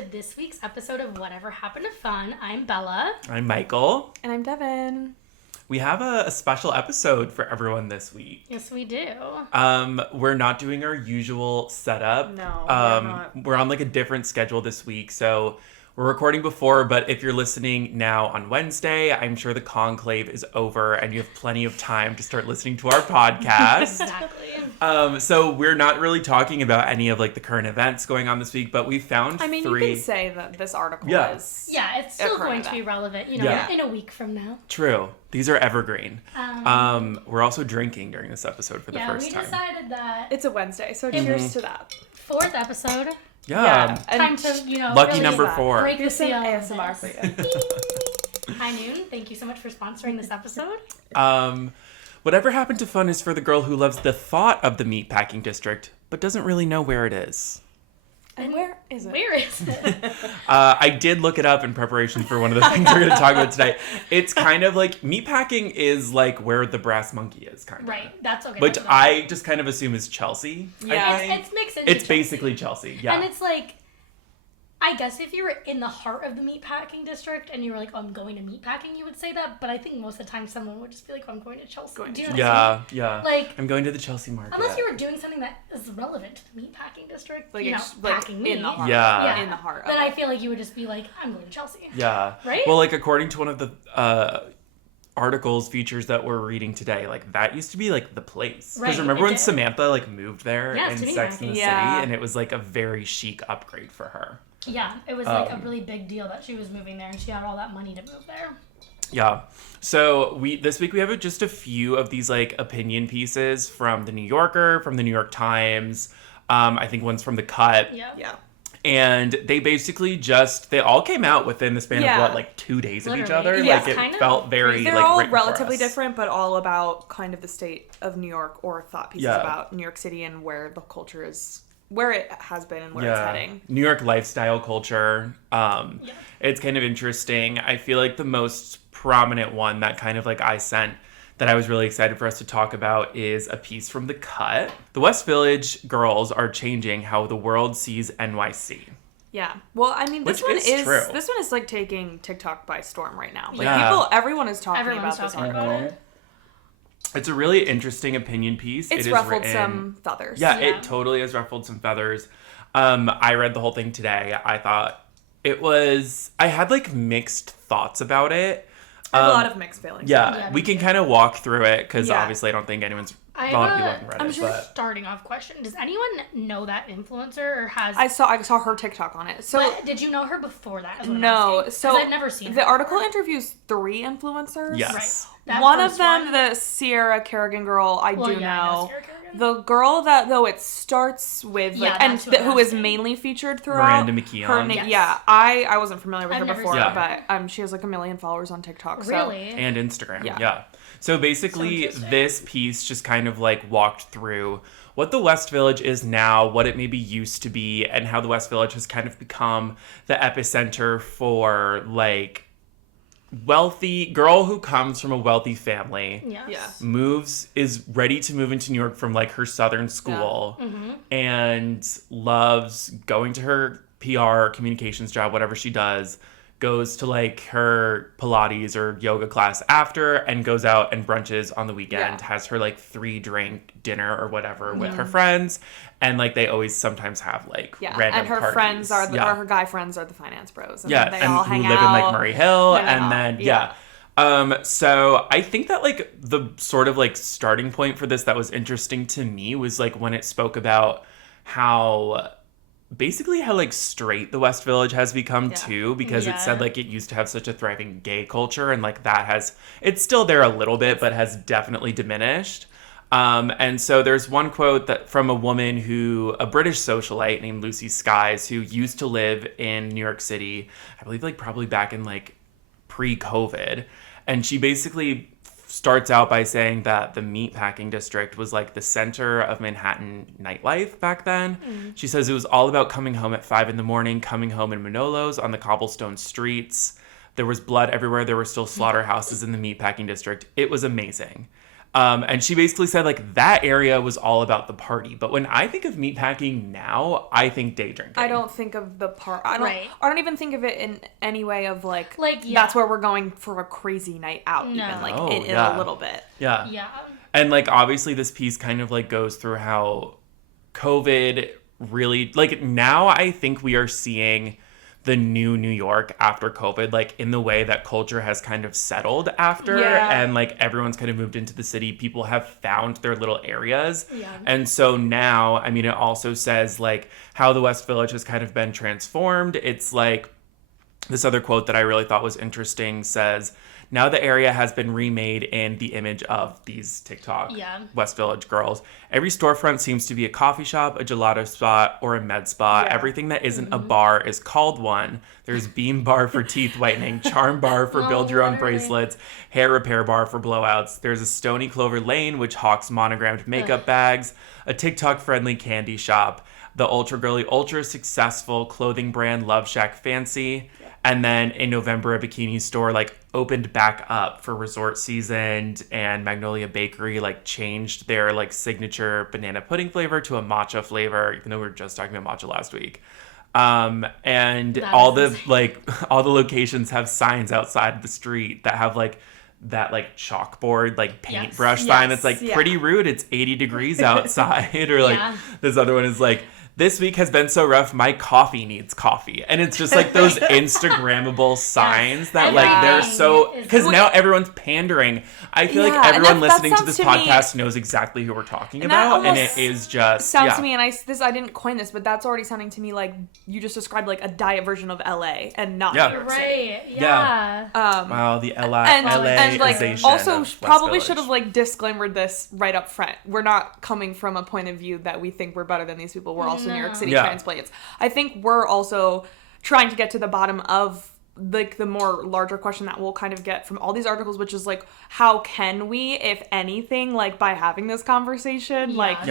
to this week's episode of Whatever Happened to Fun. I'm Bella. I'm Michael. And I'm Devin. We have a special episode for everyone this week. Yes, we do. We're not doing our usual setup. No, we're not. We're on like a different schedule this week, so we're recording before, but if you're listening now on Wednesday, I'm sure the conclave is over and you have plenty of time to start listening to our podcast. Exactly. So we're not really talking about any of like the current events going on this week, but we found you can say that this article is... Yeah, it's still going to be relevant, in a week from now. True. These are evergreen. We're also drinking during this episode for the first time. Yeah, we decided that... It's a Wednesday, so cheers to that. 4th episode. Yeah. Time to, lucky really number 4. break the seal. ASMR for you. High Noon, thank you so much for sponsoring this episode. Whatever Happened to Fun is for the girl who loves the thought of the meatpacking district, but doesn't really know where it is. And where is it? Where is it? I did look it up in preparation for one of the things we're going to talk about tonight. It's kind of like, meatpacking is like where the brass monkey is, kind of. Right, that's okay. Which I just kind of assume is Chelsea. Yeah, it's mixed into It's basically Chelsea, yeah. And it's like, I guess if you were in the heart of the meatpacking district and you were like, oh, I'm going to meatpacking, you would say that. But I think most of the time someone would just be like, oh, I'm going to Chelsea. Do you know what I mean? Yeah. Like, I'm going to the Chelsea market. Unless you were doing something that is relevant to the meatpacking district, like packing meat. in the heart. Yeah. In the heart. Then I feel like you would just be like, I'm going to Chelsea. Yeah. Right? Well, like, according to one of the articles, features that we're reading today, like, that used to be, like, the place. Because remember when Samantha, like, moved there in Sex and the City? And it was, like, a very chic upgrade for her. Yeah, it was like a really big deal that she was moving there and she had all that money to move there. Yeah. So this week we have just a few of these like opinion pieces from the New Yorker, from the New York Times. I think one's from The Cut. Yeah. And they basically they all came out within the span of like 2 days of each other. Yeah, like it felt very They're like all written relatively for us. different, but all about kind of the state of New York or thought pieces about New York City and where the culture is. Where it has been and where it's heading. New York lifestyle culture. It's kind of interesting. I feel like the most prominent one that kind of like I sent that I was really excited for us to talk about is a piece from The Cut. The West Village girls are changing how the world sees NYC. Yeah. Well, I mean, this one is like taking TikTok by storm right now. Like everyone is talking about this article. It's a really interesting opinion piece. It's ruffled some feathers. Yeah, it totally has ruffled some feathers. I read the whole thing today. I thought I had like mixed thoughts about it. I have a lot of mixed feelings. Yeah, we can kind of walk through it because obviously I don't think a lot of people haven't read it. I'm sure starting off question. Does anyone know that influencer or has... I saw her TikTok on it. So but did you know her before that? No. So I've never seen her the article before. Interviews 3 influencers. Yes. Right. One of them, the Sierra Kerrigan girl, I do know. Sierra Kerrigan. The girl that, though, it starts with, who is mainly featured throughout. Miranda McKeon. Her name, I wasn't familiar with her before, her. but she has like 1 million followers on TikTok. Really? And Instagram, yeah. So basically, this piece just kind of like walked through what the West Village is now, what it maybe used to be, and how the West Village has kind of become the epicenter for like wealthy girl who comes from a wealthy family, is ready to move into New York from like her southern school, and loves going to her PR communications job, whatever she does, goes to like her Pilates or yoga class after, and goes out and brunches on the weekend, has her like 3-drink dinner or whatever with her friends, and like they always sometimes have like random and her parties. Friends are or her guy friends are the finance bros, and they and all hang who out live in like Murray Hill, and then so I think that like the sort of like starting point for this that was interesting to me was like when it spoke about how like straight the West Village has become too, because it said like it used to have such a thriving gay culture, and like it's still there a little bit, but has definitely diminished. And so there's one quote that from a British socialite named Lucy Skies, who used to live in New York City, I believe like probably back in like pre-COVID. And she basically starts out by saying that the meatpacking district was like the center of Manhattan nightlife back then. She says it was all about coming home at 5 a.m, coming home in Manolos on the cobblestone streets. There was blood everywhere. There were still slaughterhouses in the meatpacking district. It was amazing. And she basically said, like, that area was all about the party. But when I think of meatpacking now, I think day drinking. I don't think of the part. I don't even think of it in any way of, like that's where we're going for a crazy night out, even, like, in a little bit. Yeah. Yeah. And, like, obviously this piece kind of, like, goes through how COVID really, like, now I think we are seeing the new New York after COVID, like, in the way that culture has kind of settled after, and, like, everyone's kind of moved into the city. People have found their little areas. Yeah. And so now, I mean, it also says, like, how the West Village has kind of been transformed. It's like, this other quote that I really thought was interesting says, now the area has been remade in the image of these TikTok West Village girls. Every storefront seems to be a coffee shop, a gelato spot, or a med spa. Yeah. Everything that isn't a bar is called one. There's Beam Bar for teeth whitening, Charm Bar for build your own bracelets, Hair Repair Bar for blowouts. There's a Stony Clover Lane, which hawks monogrammed makeup bags, a TikTok-friendly candy shop, the ultra girly, ultra successful clothing brand Love Shack Fancy. And then in November, a bikini store, like, opened back up for resort season, and Magnolia Bakery, like, changed their, like, signature banana pudding flavor to a matcha flavor, even though we were just talking about matcha last week. And all the locations have signs outside the street that have, like, that, like, chalkboard, like, paintbrush sign that's, like, pretty rude. It's 80 degrees outside. Or, like, this other one is, like, this week has been so rough, my coffee needs coffee. And it's just, like, those Instagrammable signs that, like, they're so... Because now everyone's pandering. I feel like everyone listening to this podcast knows exactly who we're talking about. And it is just... Sounds to me, and I didn't coin this, but that's already sounding to me like you just described, like, a diet version of LA and not New York City. Yeah. Wow, the LA-ization and, like, also probably Village. should have, like, disclaimered this right up front. We're not coming from a point of view that we think we're better than these people. We're also New York City transplants. I think we're also trying to get to the bottom of, like, the more larger question that we'll kind of get from all these articles, which is, like, how can we, if anything, like, by having this conversation, not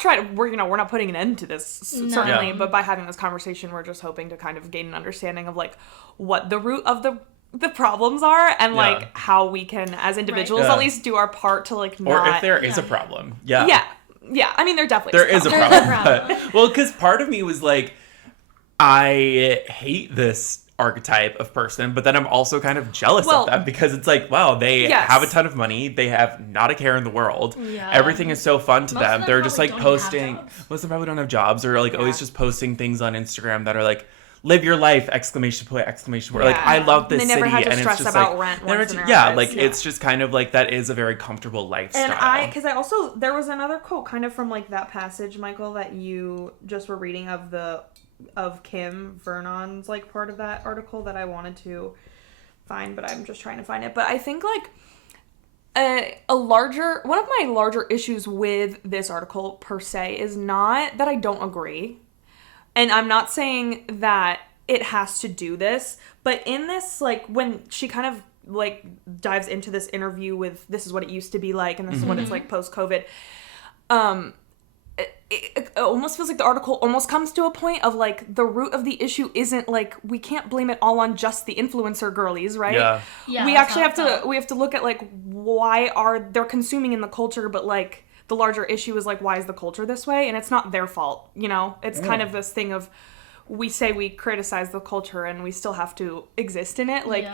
try to, we're not putting an end to this, certainly, but by having this conversation, we're just hoping to kind of gain an understanding of, like, what the root of the problems are, and like how we can, as individuals, at least do our part to, like, not... Or if there is a problem. Yeah, I mean, there definitely is a problem. But, well, because part of me was like, I hate this archetype of person, but then I'm also kind of jealous of them, because it's like, wow, they have a ton of money, they have not a care in the world, everything is so fun to them. They're just, like, posting, most of them probably don't have jobs, or, like, always just posting things on Instagram that are like, live your life, exclamation point. Like, I love this city. They never had to stress about rent. It's just kind of like, that is a very comfortable lifestyle. And because I also, there was another quote kind of from, like, that passage, Michael, that you just were reading of Kim Vernon's, like, part of that article that I wanted to find, but I'm just trying to find it. But I think, like, one of my larger issues with this article per se is not that I don't agree. And I'm not saying that it has to do this, but in this, like, when she kind of, like, dives into this interview with, this is what it used to be like, and this is what it's like post-COVID, it almost feels like the article almost comes to a point of, like, the root of the issue isn't, like, we can't blame it all on just the influencer girlies, right? Yeah, we actually have to look at, like, why they're consuming in the culture, but, like, the larger issue is, like, why is the culture this way? And it's not their fault, you know? It's kind of this thing of, we say we criticize the culture and we still have to exist in it. Like,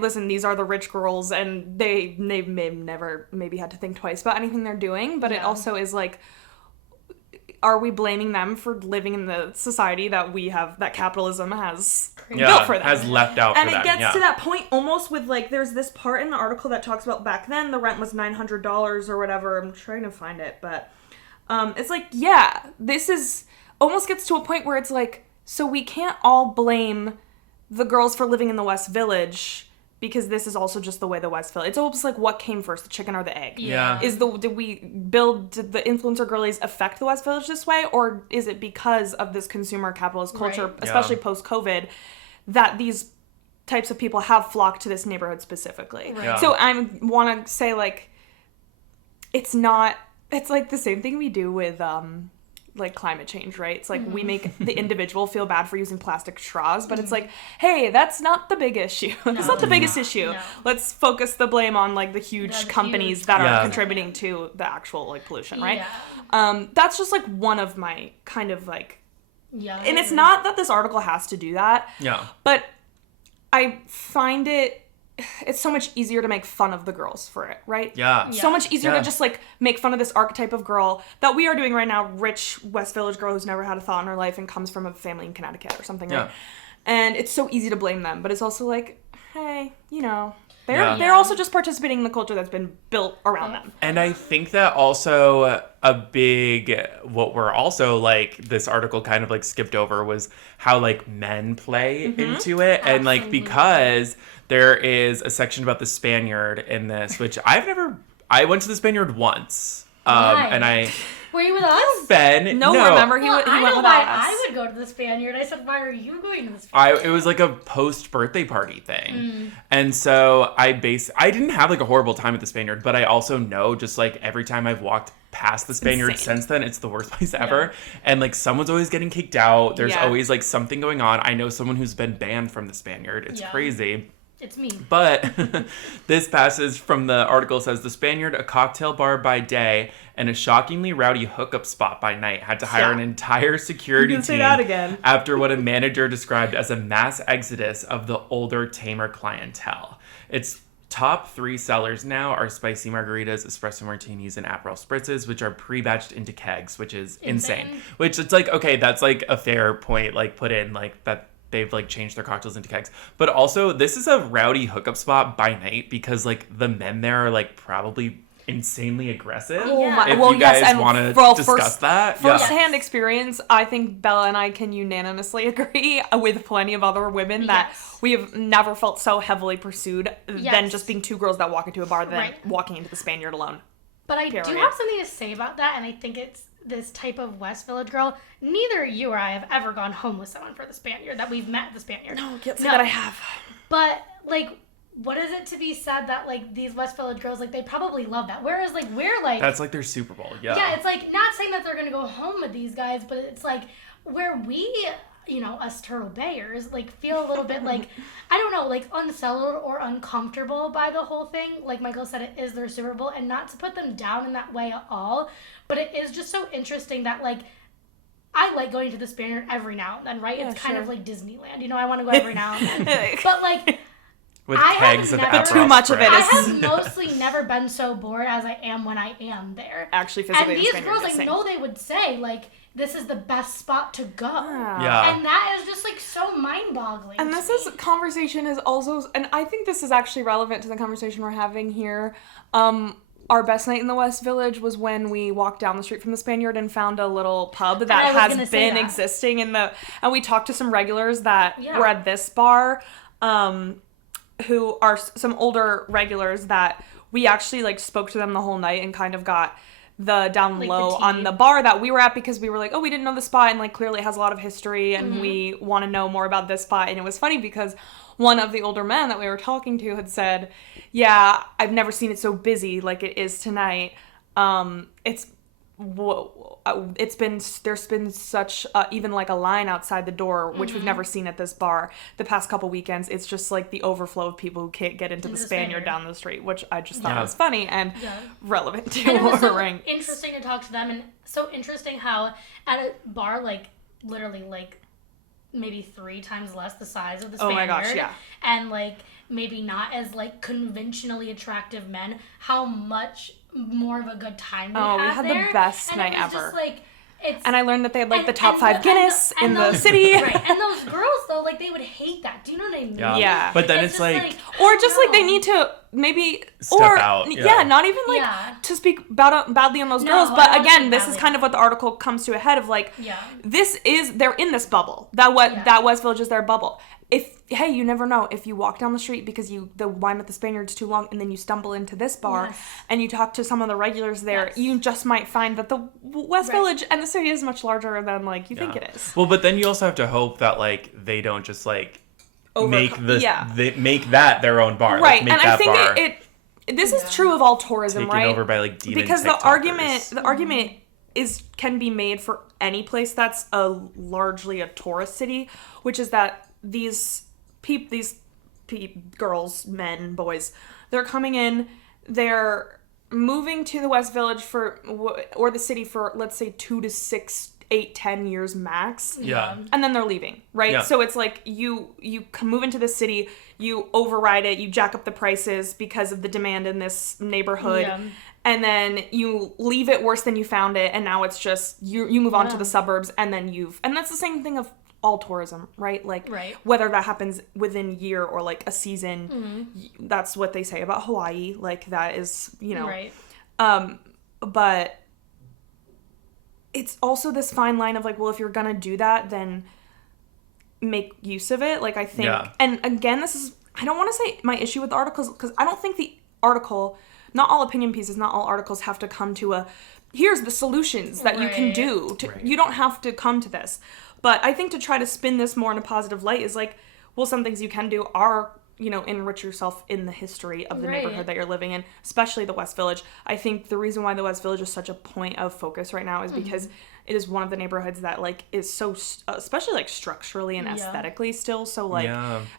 listen, these are the rich girls, and they've never maybe had to think twice about anything they're doing, but it also is, like, are we blaming them for living in the society that we have, that capitalism has built for them? Has left out and for them. And it gets to that point almost with, like, there's this part in the article that talks about back then the rent was $900 or whatever. I'm trying to find it, but it's like, this is almost gets to a point where it's like, so we can't all blame the girls for living in the West Village, because this is also just the way the West Village. It's almost like, what came first, the chicken or the egg? Yeah. Did the influencer girlies affect the West Village this way, or is it because of this consumer capitalist culture, especially post-COVID, that these types of people have flocked to this neighborhood specifically? Right. Yeah. So I want to say, like, it's like the same thing we do with like climate change, right? It's like we make the individual feel bad for using plastic straws, but it's like, hey, that's not the big issue. That's not the biggest issue. No. Let's focus the blame on like the huge companies that are contributing to the actual like pollution, right? That's just like one of my kind of like, and it's not that this article has to do that, but I find it's so much easier to make fun of the girls for it, right? So much easier to just like make fun of this archetype of girl that we are doing right now, rich West Village girl who's never had a thought in her life and comes from a family in Connecticut or something, right? And it's so easy to blame them, but it's also like, hey, you know, they're also just participating in the culture that's been built around them. And I think that also a big, what we're also like, this article kind of like skipped over was how like men play into it. And like, because there is a section about the Spaniard in this, which I went to the Spaniard once. And were you with us? Ben? No. Remember, he went with us. I would go to the Spaniard. I said, why are you going to the Spaniard? It was like a post-birthday party thing. And so I didn't have like a horrible time at the Spaniard, but I also know just like every time I've walked past the Spaniard since then, it's the worst place ever. And like someone's always getting kicked out. There's always like something going on. I know someone who's been banned from the Spaniard. It's crazy. It's me. But this passage from the article says, the Spaniard, a cocktail bar by day and a shockingly rowdy hookup spot by night, had to hire an entire security team after what a manager described as a mass exodus of the older, tamer clientele. Its top 3 sellers now are spicy margaritas, espresso martinis, and Aperol spritzes, which are pre-batched into kegs, which is insane. Which it's like, okay, that's like a fair point, like put in like that. They've like changed their cocktails into kegs. But also this is a rowdy hookup spot by night because like the men there are like probably insanely aggressive. If you guys want to discuss that. First-hand experience, I think Bella and I can unanimously agree with plenty of other women that we have never felt so heavily pursued than just being 2 girls that walk into a bar than walking into the Spaniard alone. But I do have something to say about that, and I think it's this type of West Village girl. Neither you or I have ever gone home with someone for the Spaniard that we've met at the Spaniard. No, can't say that I have. But, like, what is it to be said that, like, these West Village girls, like, they probably love that. Whereas, like, we're, like... That's, like, their Super Bowl, Yeah, it's, like, not saying that they're going to go home with these guys, but it's, like, where we... you know, us Turtle Bayers, like, feel a little bit, like, I don't know, like, unsettled or uncomfortable by the whole thing. Like Michael said, it is their Super Bowl, and not to put them down in that way at all, but it is just so interesting that, like, I like going to the Spaniard every now and then, right? It's kind of like Disneyland, you know, I want to go every now and then. But, like... With kegs of Aperol too much of it. I have mostly never been so bored as I am when I am there. Actually, physically, and these girls, I know they would say, like, this is the best spot to go. Yeah. And that is just, like, so mind-boggling. And this conversation is also, and I think this is actually relevant to the conversation we're having here. Our best night in the West Village was when we walked down the street from the Spaniard and found a little pub that has been existing and we talked to some regulars that were at this bar, who are some older regulars that we actually, like, spoke to them the whole night and kind of got the down low on the bar that we were at because we were like, oh, we didn't know the spot and, like, clearly it has a lot of history and we want to know more about this spot. And it was funny because one of the older men that we were talking to had said, yeah, I've never seen it so busy like it is tonight. There's been such even like a line outside the door, which we've never seen at this bar the past couple weekends. It's just like the overflow of people who can't get into the Spaniard down the street, which I just thought was funny and relevant to and it was so ring. Interesting to talk to them, and so interesting how at a bar like literally like maybe 3 times less the size of the Spaniard. Oh my gosh, yeah. And like maybe not as like conventionally attractive men, how much more of a good time we had the best night ever. Just, like, and I learned that they had like the top 5 Guinness in the city. Right. And those girls though, like they would hate that. Do you know what I mean? Yeah. But then it's like or just like they need to maybe step out. Yeah, not even like to speak badly on those girls. But again, this is kind of what the article comes to a head of, like they're in this bubble. That West Village is their bubble. Hey, you never know. If you walk down the street because the line at the Spaniard's too long and then you stumble into this bar and you talk to some of the regulars there, you just might find that the West Village and the city is much larger than like you think it is. Well, but then you also have to hope that like they don't just like make that their own bar. Right. Like, make and that I think bar this is true of all tourism, taken right? over by like demon because TikTokers. the argument can be made for any place that's largely a tourist city, which is that these girls, men, boys, they're coming in, they're moving to the West Village or the city for, let's say, 2 to 6, 8, 10 years max. Yeah. And then they're leaving, right? Yeah. So it's like you can move into the city, you override it, you jack up the prices because of the demand in this neighborhood. Yeah. And then you leave it worse than you found it, and now it's just you move on to the suburbs, and then and that's the same thing of all tourism, right? Like, whether that happens within a year or like a season, that's what they say about Hawaii. Like, that is, right. But it's also this fine line of like, well, if you're gonna do that, then make use of it. Like, I think, and again, I don't want to say my issue with the articles, because I don't think the article, not all opinion pieces, not all articles have to come to here's the solutions that you can do. You don't have to come to this. But I think to try to spin this more in a positive light is like, well, some things you can do are, enrich yourself in the history of the neighborhood that you're living in, especially the West Village. I think the reason why the West Village is such a point of focus right now is because it is one of the neighborhoods that like is so, especially like structurally and aesthetically still, so like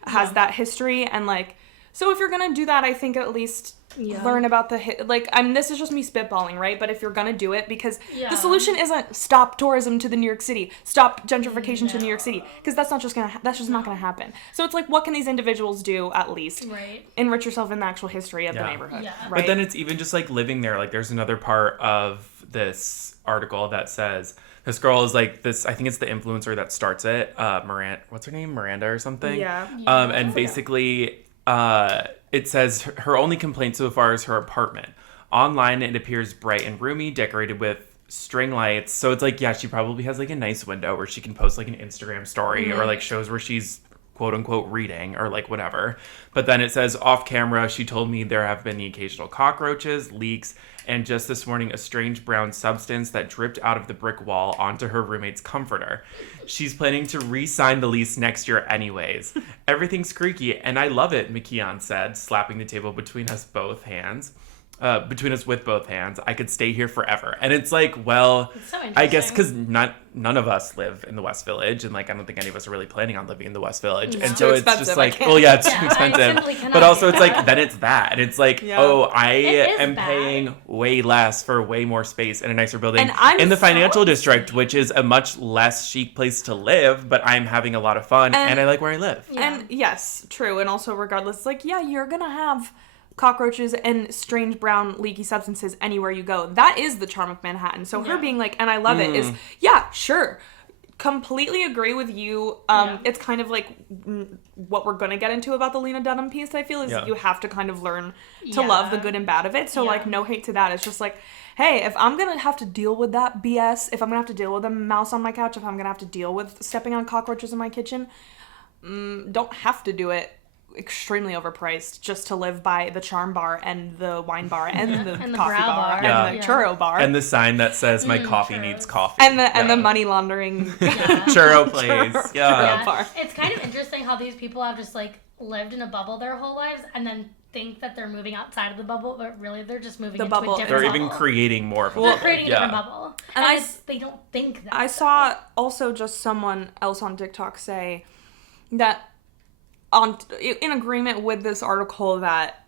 has that history. And like, so if you're gonna do that, I think at least learn about this is just me spitballing, right? But if you're gonna do it, because the solution isn't stop tourism to the New York City, stop gentrification to New York City, because that's just not gonna happen. So it's like, what can these individuals do at least? Enrich yourself in the actual history of the neighborhood. Right? But then it's even just like living there. Like, there's another part of this article that says this girl is like this, I think it's the influencer that starts it, what's her name? Miranda or something? And basically it says her only complaint so far is her apartment. Online, it appears bright and roomy, decorated with string lights. So it's like, she probably has like a nice window where she can post like an Instagram story or like shows where she's quote unquote reading or like whatever. But then it says off camera, she told me there have been the occasional cockroaches, leaks, and just this morning, a strange brown substance that dripped out of the brick wall onto her roommate's comforter. She's planning to re-sign the lease next year anyways. Everything's creaky, and I love it, McKeon said, slapping the table between us with both hands. I could stay here forever. And it's like, well, it's so I guess because none of us live in the West Village, and like I don't think any of us are really planning on living in the West Village. And so it's just like, it's too expensive. But also it's like, then it's that. And it's like, I am paying way less for way more space in a nicer building in the financial district, which is a much less chic place to live, but I'm having a lot of fun and I like where I live. And yes, true. And also regardless, like, you're going to have cockroaches and strange brown leaky substances anywhere you go. That is the charm of Manhattan. So her being like, and I love it, is sure, completely agree with you. It's kind of like what we're gonna get into about the Lena Dunham piece, I feel, is you have to kind of learn to love the good and bad of it. So like, no hate to that. It's just like, hey, if I'm gonna have to deal with that BS, if I'm gonna have to deal with a mouse on my couch, if I'm gonna have to deal with stepping on cockroaches in my kitchen, don't have to do it extremely overpriced just to live by the charm bar and the wine bar and the coffee bar and the churro bar and the sign that says my coffee needs coffee and the money laundering churro place churro bar. It's kind of interesting how these people have just like lived in a bubble their whole lives and then think that they're moving outside of the bubble, but really they're just moving into bubble. A different bubble. They're even creating more of a bubble. They're creating a different bubble. And they don't think that. I saw also just someone else on TikTok say that in agreement with this article that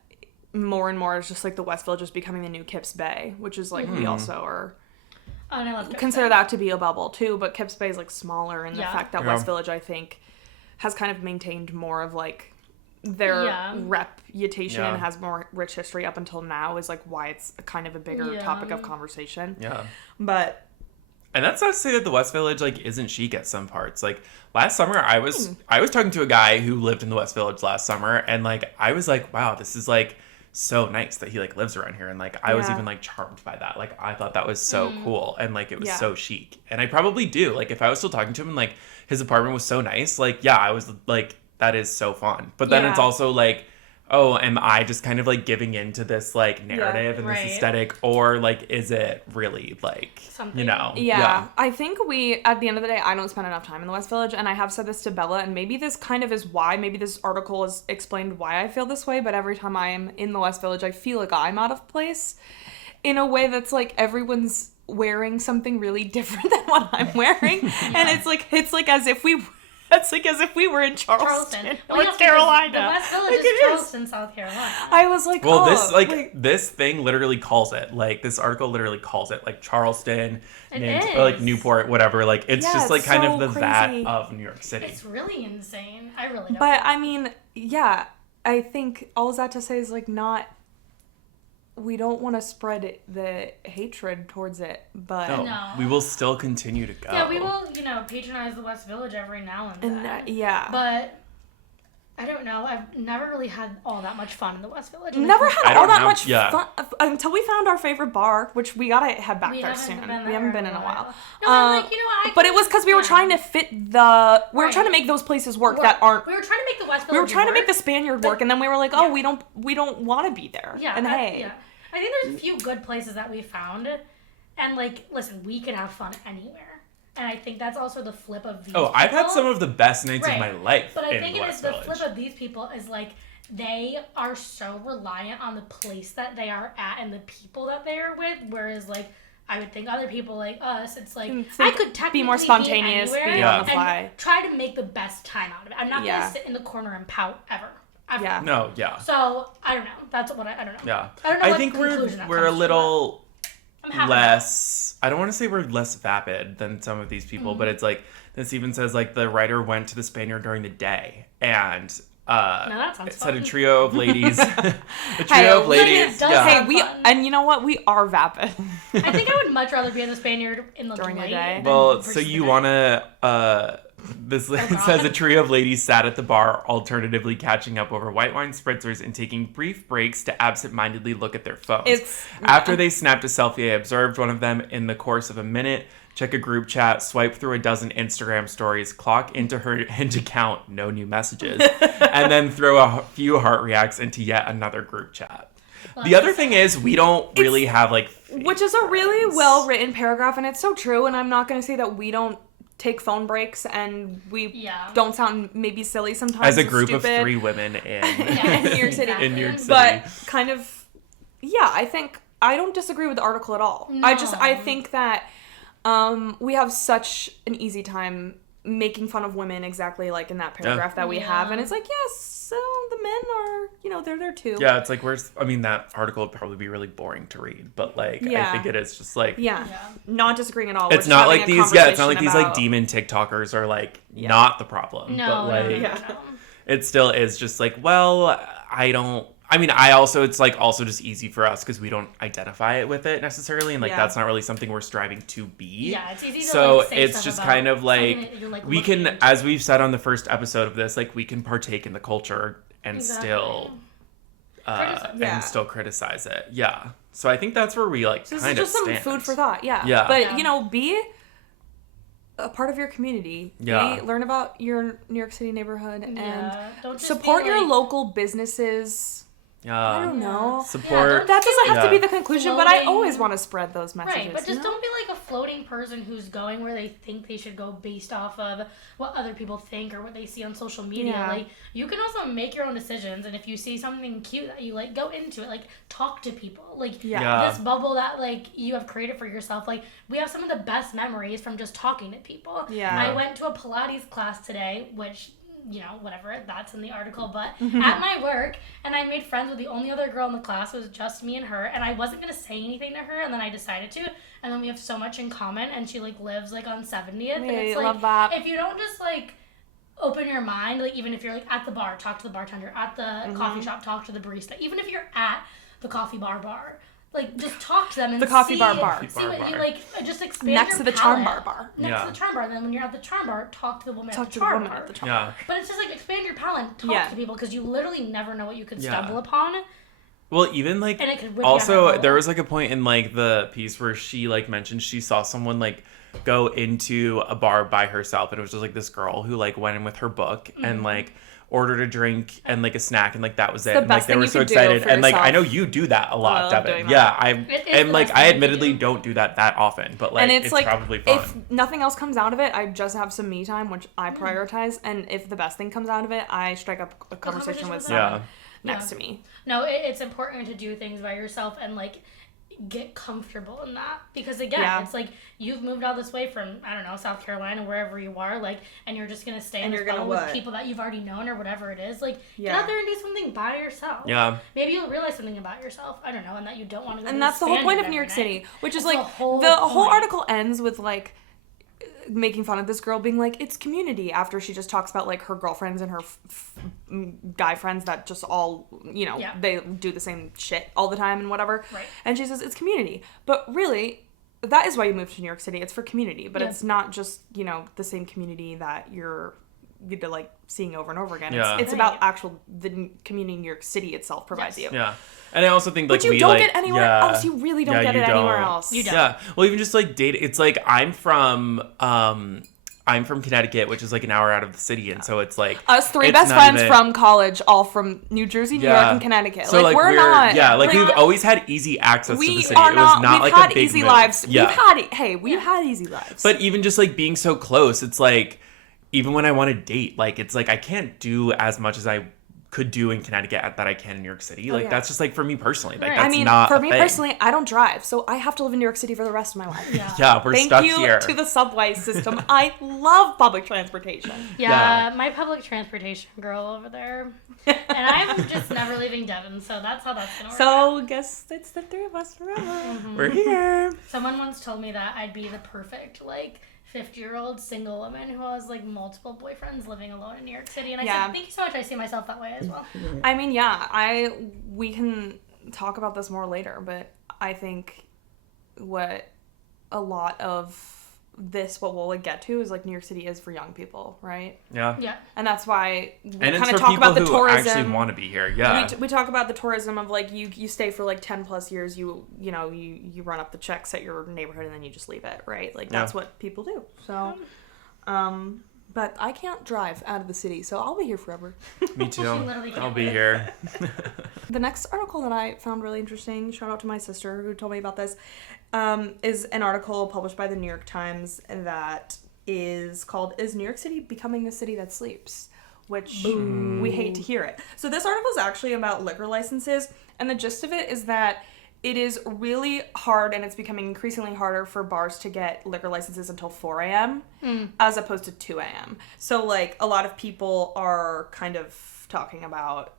more and more is just like the West Village is becoming the new Kips Bay, which is like we also are consider that to be a bubble too, but Kips Bay is like smaller, and the fact that West Village, I think, has kind of maintained more of like their reputation and has more rich history up until now is like why it's kind of a bigger topic of conversation. But and that's not to say that the West Village like isn't chic at some parts. Like last summer, I was talking to a guy who lived in the West Village last summer, and like I was like, wow, this is like so nice that he like lives around here, and like I was even like charmed by that. Like I thought that was so cool, and like it was so chic, and I probably do. Like if I was still talking to him, and like his apartment was so nice, like I was like, that is so fun. But then it's also like, oh, am I just kind of like giving into this like narrative and this aesthetic, or like is it really like something, you know? Yeah. I think at the end of the day, I don't spend enough time in the West Village, and I have said this to Bella, and maybe this kind of is why, maybe this article has explained why I feel this way, but every time I am in the West Village, I feel like I'm out of place. in a way that's like everyone's wearing something really different than what I'm wearing. And it's like as if we were in Charleston. North Carolina. The West Village is Charleston, South Carolina. I was like, well, this thing literally calls it, like, this article literally calls it, like, Charleston, or, like, Newport, whatever. Like, it's just, like, kind of the crazy. That of New York City. It's really insane. I really don't But, know. I mean, yeah, I think all that to say is, like, we don't want to spread the hatred towards it, but... No. We will still continue to go. Yeah, we will, patronize the West Village every now and then. Yeah. But, I don't know. I've never really had all that much fun in the West Village. Never had all that much fun until we found our favorite bar, which we gotta head back there soon. We haven't been in a while. No, but it was because we were trying to fit we were trying to make those places work that aren't. We were trying to make the West Village We were trying to make the Spaniard work, and then we were like, we don't want to be there. Yeah. And Yeah. I think there's a few good places that we found, and like, listen, we can have fun anywhere. And I think that's also the flip of these people. I've had some of the best nights of my life. But I think it is the flip of these people is like, they are so reliant on the place that they are at and the people that they are with. Whereas, like, I would think other people like us, it's like, I could technically be more spontaneous, be on the fly. And try to make the best time out of it. I'm not going to sit in the corner and pout ever. Yeah. No, yeah. So, I don't know. That's what I don't know. Yeah. I don't know. I think we're a little less, I don't want to say we're less vapid than some of these people, but it's like, this even says, like, the writer went to the Spaniard during the day, and that sounds it fun. said a trio of ladies. Hey, and you know what? We are vapid. I think I would much rather be in the Spaniard in the during the day. Well, so you want to, this says a trio of ladies sat at the bar, alternatively catching up over white wine spritzers and taking brief breaks to absentmindedly look at their phones. After they snapped a selfie, I observed one of them in the course of a minute check a group chat, swipe through a dozen Instagram stories, clock into her Hinge account, no new messages, and then throw a few heart reacts into yet another group chat. The other thing is, we don't really have, like... Which is a really well-written paragraph, and it's so true, and I'm not going to say that we don't take phone breaks, and we don't sound maybe silly sometimes. As a group of 3 women in New York City. In New York City. But kind of, I don't disagree with the article at all. No. I think that we have such an easy time making fun of women exactly like in that paragraph that we have, and it's like, yes, so the men are, they're there too. Yeah, it's like, that article would probably be really boring to read, but like, I think it is just like... Yeah. Not disagreeing at all. It's not like these, it's not like these like demon TikTokers are like not the problem, but like, it still is just like, well, it's like also just easy for us because we don't identify it with it necessarily, and like that's not really something we're striving to be. Yeah, it's easy to so like, say it's just kind of like we can, as we've said on the first episode of this, like we can partake in the culture and still still criticize it. Yeah. So I think that's where we like kind of stand. This is just some food for thought. Yeah. Yeah. But be a part of your community. Learn about your New York City neighborhood and don't support your local businesses. I don't know. Support. That doesn't have to be the conclusion, but I always want to spread those messages. Right, but just don't be like a floating person who's going where they think they should go based off of what other people think or what they see on social media. Yeah. Like, you can also make your own decisions, and if you see something cute that you like, go into it. Like, talk to people. Like, this bubble that like you have created for yourself. Like, we have some of the best memories from just talking to people. Yeah. I went to a Pilates class today, which... whatever, that's in the article, but at my work, and I made friends with the only other girl in the class. It was just me and her, and I wasn't going to say anything to her, and then I decided to, and then we have so much in common, and she, like, lives, like, on 70th, and it's, like, love that. if you don't just, like, open your mind, like, even if you're, like, at the bar, talk to the bartender, at the coffee shop, talk to the barista, even if you're at the coffee bar, like, just talk to them and the coffee bar. See what you like. Just expand next your to the palette. charm bar. Next to the charm bar. And then when you're at the charm bar, talk to the woman at the charm bar. Yeah. But it's just like expand your palette and talk to people because you literally never know what you could stumble upon. Well, even like and it could also there was like a point in like the piece where she like mentioned she saw someone like go into a bar by herself, and it was just like this girl who like went in with her book and like ordered a drink and like a snack, and like that was it. And like they were so excited, and like I know you do that a lot, Devin. Yeah, I admittedly don't do that often, but like it's like, probably fun. If nothing else comes out of it, I just have some me time, which I prioritize, and if the best thing comes out of it, I strike up a conversation with someone next to me. No, it's important to do things by yourself, and like get comfortable in that, because again, it's like you've moved all this way from, I don't know, South Carolina, wherever you are, like, and you're just gonna stay in this bubble with people that you've already known or whatever it is. Like, get out there and do something by yourself. Maybe you'll realize something about yourself, I don't know, and that you don't want to go. And that's the whole point of New York City, which is like the whole article ends with like making fun of this girl being like, it's community, after she just talks about like her girlfriends and her guy friends that just all, you know, they do the same shit all the time and whatever. Right. And she says it's community. But really, that is why you moved to New York City. It's for community. But it's not just, you know, the same community that you're like seeing over and over again. It's about the community New York City itself provides you. Yeah. And I also think like you don't get anywhere else. You really don't get it anywhere else. You don't. Yeah. Well, even just like dating, it's like I'm from Connecticut, which is like an hour out of the city, and so it's like us three best friends from college, all from New Jersey, New York, and Connecticut. So like we're not. Yeah, like we've always had easy access to the city. It was not like a big easy move. Lives. Yeah. We've had easy lives. But even just like being so close, it's like even when I want to date, like it's like I can't do as much as I could do in Connecticut that I can in New York City. Like that's just like for me personally. Like that's not for me personally, I don't drive, so I have to live in New York City for the rest of my life. Yeah, we're stuck here. Thank you to the subway system. I love public transportation. Yeah, my public transportation girl over there. And I'm just never leaving Devin, so that's how that's gonna work. So guess it's the three of us forever. Mm-hmm. We're here. Someone once told me that I'd be the perfect 50-year-old single woman who has multiple boyfriends living alone in New York City, and I said, thank you so much. I see myself that way as well. I mean, we can talk about this more later, but I think what a lot of what we'll get to is New York City is for young people, right? Yeah. And that's why we kind of talk about the tourism. Actually want to be here. Yeah. We talk about the tourism of you stay for 10 plus years, you run up the checks at your neighborhood and then you just leave it, right? That's what people do. So but I can't drive out of the city, so I'll be here forever. Me too. I'll be here. The next article that I found really interesting, shout out to my sister who told me about this, is an article published by the New York Times that is called, "Is New York City Becoming the City That Sleeps?" Which we hate to hear it. So this article is actually about liquor licenses, and the gist of it is that it is really hard, and it's becoming increasingly harder for bars to get liquor licenses until 4 a.m. As opposed to 2 a.m. So, a lot of people are kind of talking about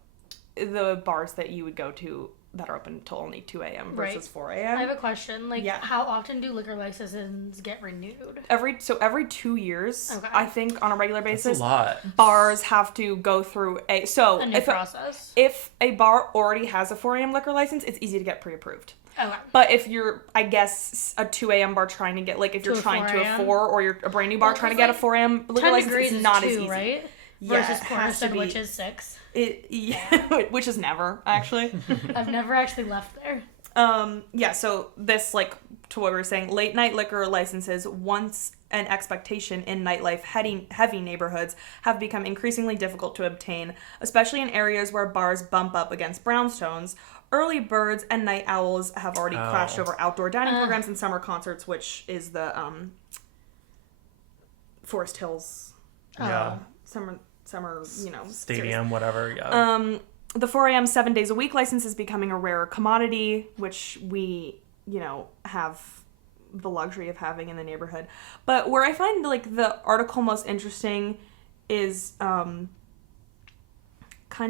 the bars that you would go to that are open until only 2 a.m. versus 4 a.m. I have a question. How often do liquor licenses get renewed? Every 2 years, I think, on a regular basis. That's a lot. Bars have to go through a new process. If a bar already has a 4 a.m. liquor license, it's easy to get pre-approved. Okay. But if you're, I guess, a 2 a.m. bar trying to get, if you're trying to a 4, or you're a brand new bar trying to get a 4 a.m. liquor license, it's not as easy. Right? Versus Cornerstone, which is 6. Which is never, actually. I've never actually left there. So this, to what we were saying, late night liquor licenses, once an expectation in nightlife heavy neighborhoods, have become increasingly difficult to obtain, especially in areas where bars bump up against brownstones. Early birds and night owls have already crashed over outdoor dining programs and summer concerts, which is the Forest Hills summer stadium, series. whatever. The 4 a.m. 7 days a week license is becoming a rare commodity, which we have the luxury of having in the neighborhood. But where I find the article most interesting is kind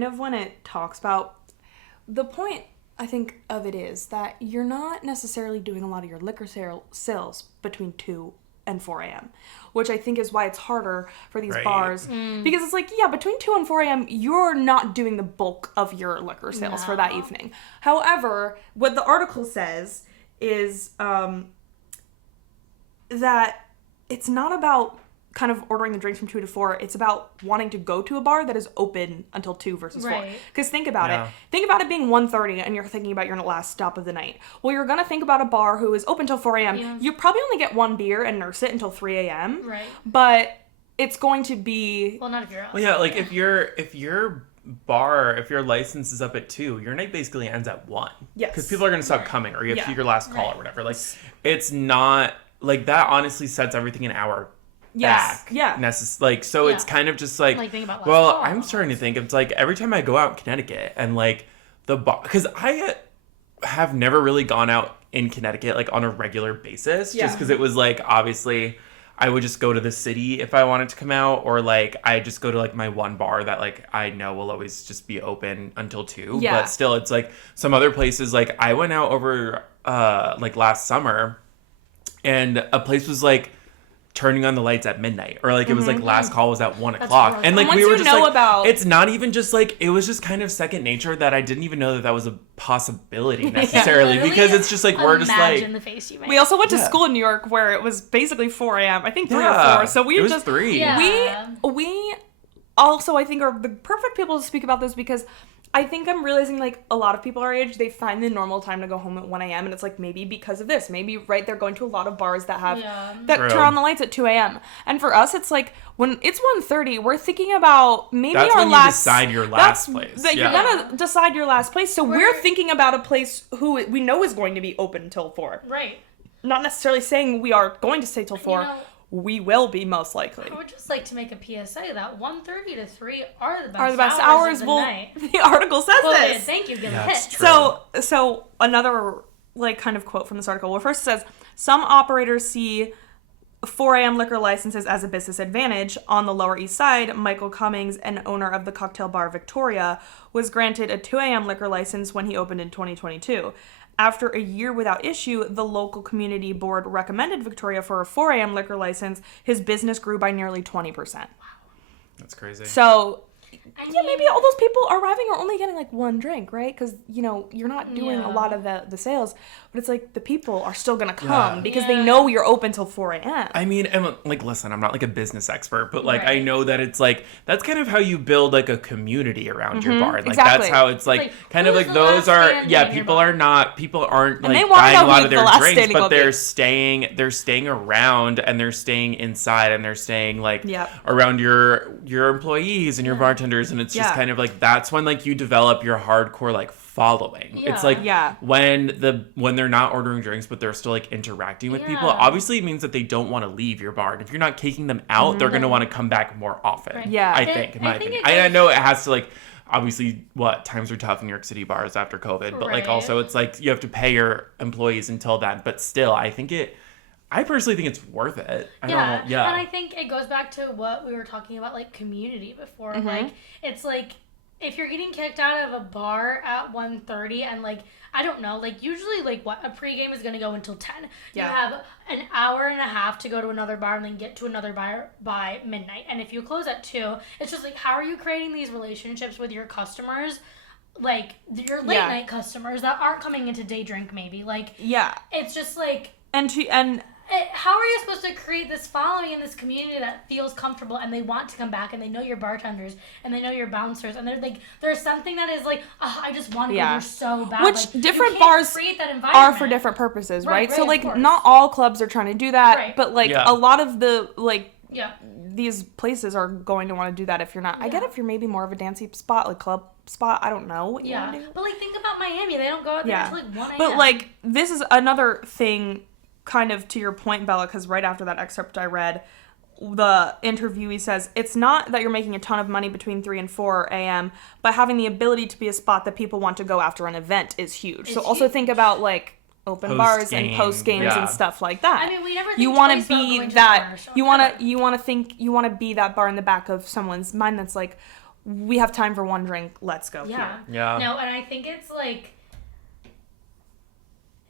of when it talks about the point, I think, of it is that you're not necessarily doing a lot of your liquor sales between 2 and 4 a.m., which I think is why it's harder for these bars. Because it's between 2 and 4 a.m., you're not doing the bulk of your liquor sales for that evening. However, what the article says is that it's not about kind of ordering the drinks from 2 to 4. It's about wanting to go to a bar that is open until 2 versus 4. Because think about it. Think about it being 1:30 and you're thinking about your last stop of the night. Well, you're going to think about a bar who is open till 4 a.m. Yeah. You probably only get one beer and nurse it until 3 a.m. Right. But it's going to be... Well, not if you're out. Well, yeah, if your license is up at 2, your night basically ends at 1. Yes. Because people are going to stop coming, or you have to your last call or whatever. It's not... that honestly sets everything an hour back. Yeah. So it's kind of just thinking about I'm starting to think it's every time I go out in Connecticut and the bar, because have never really gone out in Connecticut like on a regular basis, just because it was like, obviously I would just go to the city if I wanted to come out, or like I just go to like my one bar that like I know will always just be open until 2. But still, it's like some other places, like I went out over like last summer, and a place was like turning on the lights at midnight, or like it was like last call was at 1 o'clock, and like we were just like, it's not even just like, it was just kind of second nature that I didn't even know that that was a possibility necessarily, because it's just like, we're just like, the face you made. We also went to school in New York where it was basically 4 a.m. I think 3 or 4. So we just 3. We also, I think, are the perfect people to speak about this, because I think I'm realizing, like, a lot of people our age, they find the normal time to go home at 1 a.m. And it's like, maybe because of this. Maybe, right, they're going to a lot of bars that have, that turn on the lights at 2 a.m. And for us, it's like, when it's 1:30, we're thinking about maybe that's our when last... you decide your last place. You're going to decide your last place. So we're thinking about a place who we know is going to be open until 4. Right. Not necessarily saying we are going to stay till 4. We will be, most likely. I would just like to make a PSA that 1:30 to 3 are the best hours of the night. The article says this. Thank you. Give a hit. So another like kind of quote from this article. Well, first it says, some operators see 4 a.m. liquor licenses as a business advantage. On the Lower East Side, Michael Cummings, an owner of the cocktail bar Victoria, was granted a 2 a.m. liquor license when he opened in 2022. After a year without issue, the local community board recommended Victoria for a 4 a.m. liquor license. His business grew by nearly 20%. Wow. That's crazy. So, maybe all those people arriving are only getting like one drink, right? Because, you're not doing a lot of the sales. But it's like the people are still going to come because they know you're open till 4 a.m. I mean, and like, listen, I'm not like a business expert, but like I know that it's like, that's kind of how you build like a community around your bar. Like that's how it's like kind of like those are, people aren't like buying a lot of their drinks, but they're staying around, and they're staying inside, and they're staying like around your employees and your bartenders, and it's just kind of like, that's when like you develop your hardcore like following. It's like when they're not ordering drinks but they're still like interacting with people, obviously it means that they don't want to leave your bar, and if you're not kicking them out, they're going to want to come back more often. I think, in my opinion. I know it has to like, obviously times are tough in New York City bars after COVID, but like also it's like you have to pay your employees until then, but still I personally think it's worth it. And I think it goes back to what we were talking about, like community before. Like it's like, if you're getting kicked out of a bar at 1:30 and like, I don't know, like usually like a pregame is going to go until 10. You have an hour and a half to go to another bar and then get to another bar by midnight. And if you close at 2, it's just like, how are you creating these relationships with your customers? Like your late night customers that aren't coming into day drink maybe. Like, it's just like... how are you supposed to create this following in this community that feels comfortable and they want to come back and they know your bartenders and they know your bouncers and they're like, there's something that is like, I just want to go there so bad. Which like, different bars are for different purposes, right? So like not all clubs are trying to do that, but like a lot of the like these places are going to want to do that if you're not. I get if you're maybe more of a dancey spot, like club spot. I don't know what you want to do. But like think about Miami. They don't go out there until like 1 a.m. But like this is another thing, kind of to your point, Bella, because right after that excerpt I read, the interviewee says, it's not that you're making a ton of money between 3 and 4 a.m., but having the ability to be a spot that people want to go after an event is huge. So also think about like open bars and post games and stuff like that. I mean, we never think you want to be that. You want to be that bar in the back of someone's mind that's like, we have time for one drink. Let's go here. Yeah. No, and I think it's like,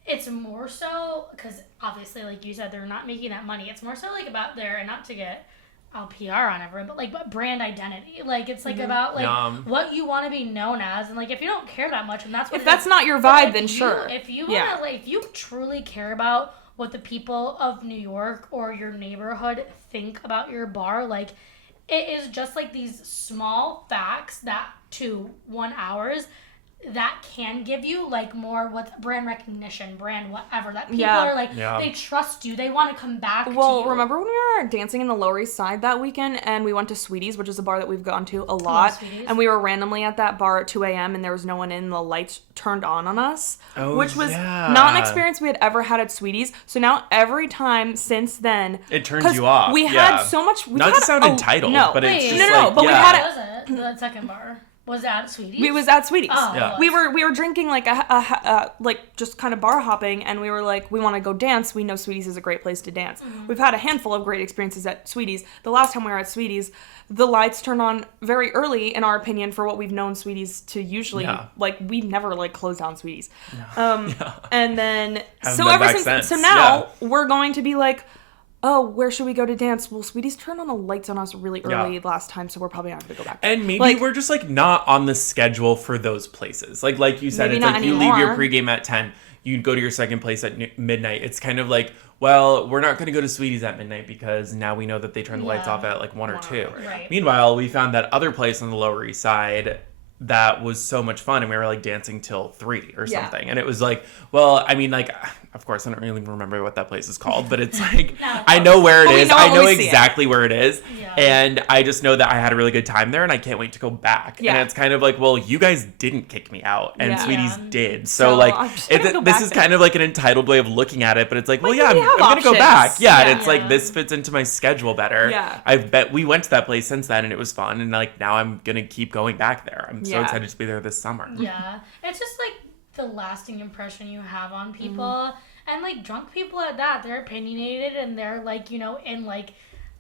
it's more so because obviously, like you said, they're not making that money. It's more so like about their, and not to get all PR on everyone, but like brand identity. Like it's like about like what you want to be known as, and like if you don't care that much, and that's what if that's not your vibe, then sure. If you want to, like, if you truly care about what the people of New York or your neighborhood think about your bar, like it is just like these small facts that to 1 hours that can give you like more with brand recognition, brand whatever, that people are like they trust you, they want to come back to you. Remember when we were dancing in the Lower East Side that weekend and we went to Sweetie's, which is a bar that we've gone to a lot, and we were randomly at that bar at 2 a.m. and there was no one in, the lights turned on us, which was not an experience we had ever had at Sweetie's. So now every time since then it turns you off. We had so much, not to sound entitled, but it's just but we had the second bar. Was that Sweeties? We was at Sweeties. Oh, yeah. We were drinking like like just kind of bar hopping, and we were like, we want to go dance. We know Sweeties is a great place to dance. Mm-hmm. We've had a handful of great experiences at Sweeties. The last time we were at Sweeties, the lights turned on very early, in our opinion, for what we've known Sweeties to usually, like, we've never, like, closed down Sweeties. And then, so ever since, so now, we're going to be like, oh, where should we go to dance? Well, Sweeties turned on the lights on us really early last time, so we're probably not going to go back. And maybe we're just, like, not on the schedule for those places. Like you said, it's like anymore. You leave your pregame at 10, you go to your second place at midnight. It's kind of like, well, we're not going to go to Sweeties at midnight because now we know that they turn the lights off at, like, 1 or 2. Right. Meanwhile, we found that other place on the Lower East Side that was so much fun, and we were, like, dancing till 3 or something. And it was like, well, I mean, like, of course, I don't really remember what that place is called, but it's like, I know where it is. I know exactly where it is. Yeah. And I just know that I had a really good time there, and I can't wait to go back. Yeah. And it's kind of like, well, you guys didn't kick me out, and Sweeties did. So like, this is kind of like an entitled way of looking at it, but it's like, well, I'm going to go back. Yeah, and it's like, this fits into my schedule better. Yeah. I bet we went to that place since then, and it was fun, and like, now I'm going to keep going back there. I'm so excited to be there this summer. Yeah. It's just like the lasting impression you have on people. Mm-hmm. And like drunk people at that, they're opinionated and they're like, you know, in like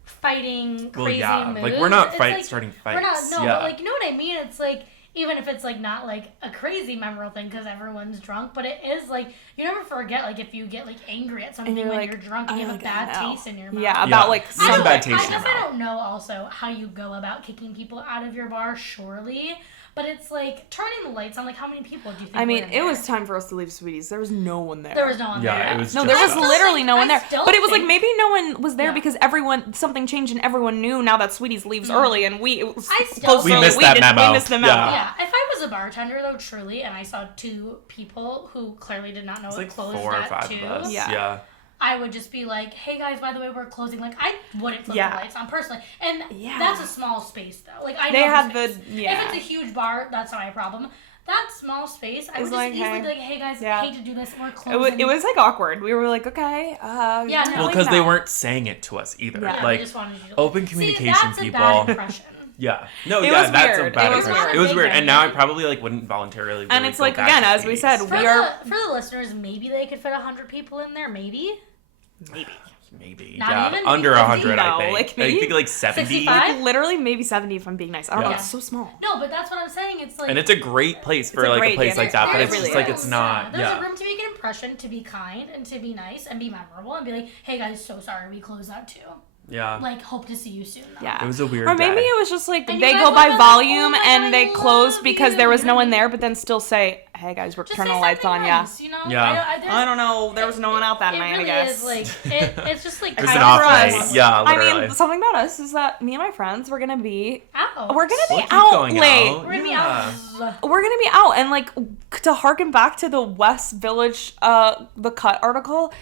fighting crazy moods. Like we're not starting fights. We're not, but like, you know what I mean? It's like, even if it's like not like a crazy memorable thing because everyone's drunk, but it is like, you never forget like if you get like angry at something when you're drunk and you have a bad taste in your mouth. Yeah, about like some bad taste in your mouth. I guess I don't know also how you go about kicking people out of your bar, surely. But it's like turning the lights on. Like, how many people do you think? I mean, it was time for us to leave Sweeties. There was no one there. There was no one there. Yeah, it was. No, there was literally no one there. But it was like maybe no one was there because something changed and everyone knew now that Sweeties leaves early and we missed that memo. We missed the memo. Yeah. If I was a bartender though, truly, and I saw 2 people who clearly did not know it closed at 2. Yeah. I would just be like, hey guys, by the way, we're closing. Like, I wouldn't flip the lights on personally. And that's a small space though. Like, I know if it's a huge bar, that's not my problem. That small space, I would just easily be like, hey guys, hate to do this, we're closing. It was like awkward. We were like, okay. Well, because they weren't saying it to us either. Yeah, like, just wanted you to open communication, that's people. A bad impression. Yeah. No, that's a bad impression. It was weird. And now I probably like wouldn't voluntarily And it's like, again, as we said, for the listeners, maybe they could fit 100 people in there, maybe. Not even under 100, I think. Like, I think like 70. Like, literally maybe 70 if I'm being nice. I don't know. It's so small. No, but that's what I'm saying. It's like, and it's a great place for like a place like that, but it's really just like it's not. There's a room to make an impression, to be kind and to be nice and be memorable and be like, hey guys, so sorry we closed that too. Yeah. Like, hope to see you soon. Though. Yeah. It was a weird Or maybe day. it was just like they go by volume and they close because there was no one there, but then still say, hey guys, we're turning the lights on, nice, you know? I don't know. There was no one out that night, really I guess. Is like, it's just like it was an off night. Yeah, literally. I mean, something about us is that me and my friends, we're going to be out. We're going to be out late. We're going to be out. We're going to be out. And like, to harken back to the West Village, the Cut article,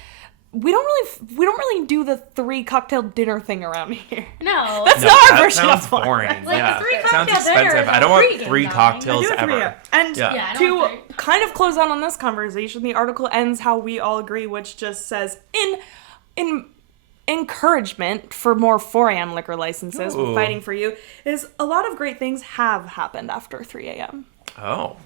we don't really do the 3 cocktail dinner thing around here. No. That's not our version of fun. Boring. Like, yeah. 3 cocktail sounds expensive. I don't want 3 cocktails ever. And to kind of close out on this conversation, the article ends how we all agree, which just says, in encouragement for more 4 a.m. liquor licenses, we're fighting for you, is a lot of great things have happened after 3 a.m. Oh.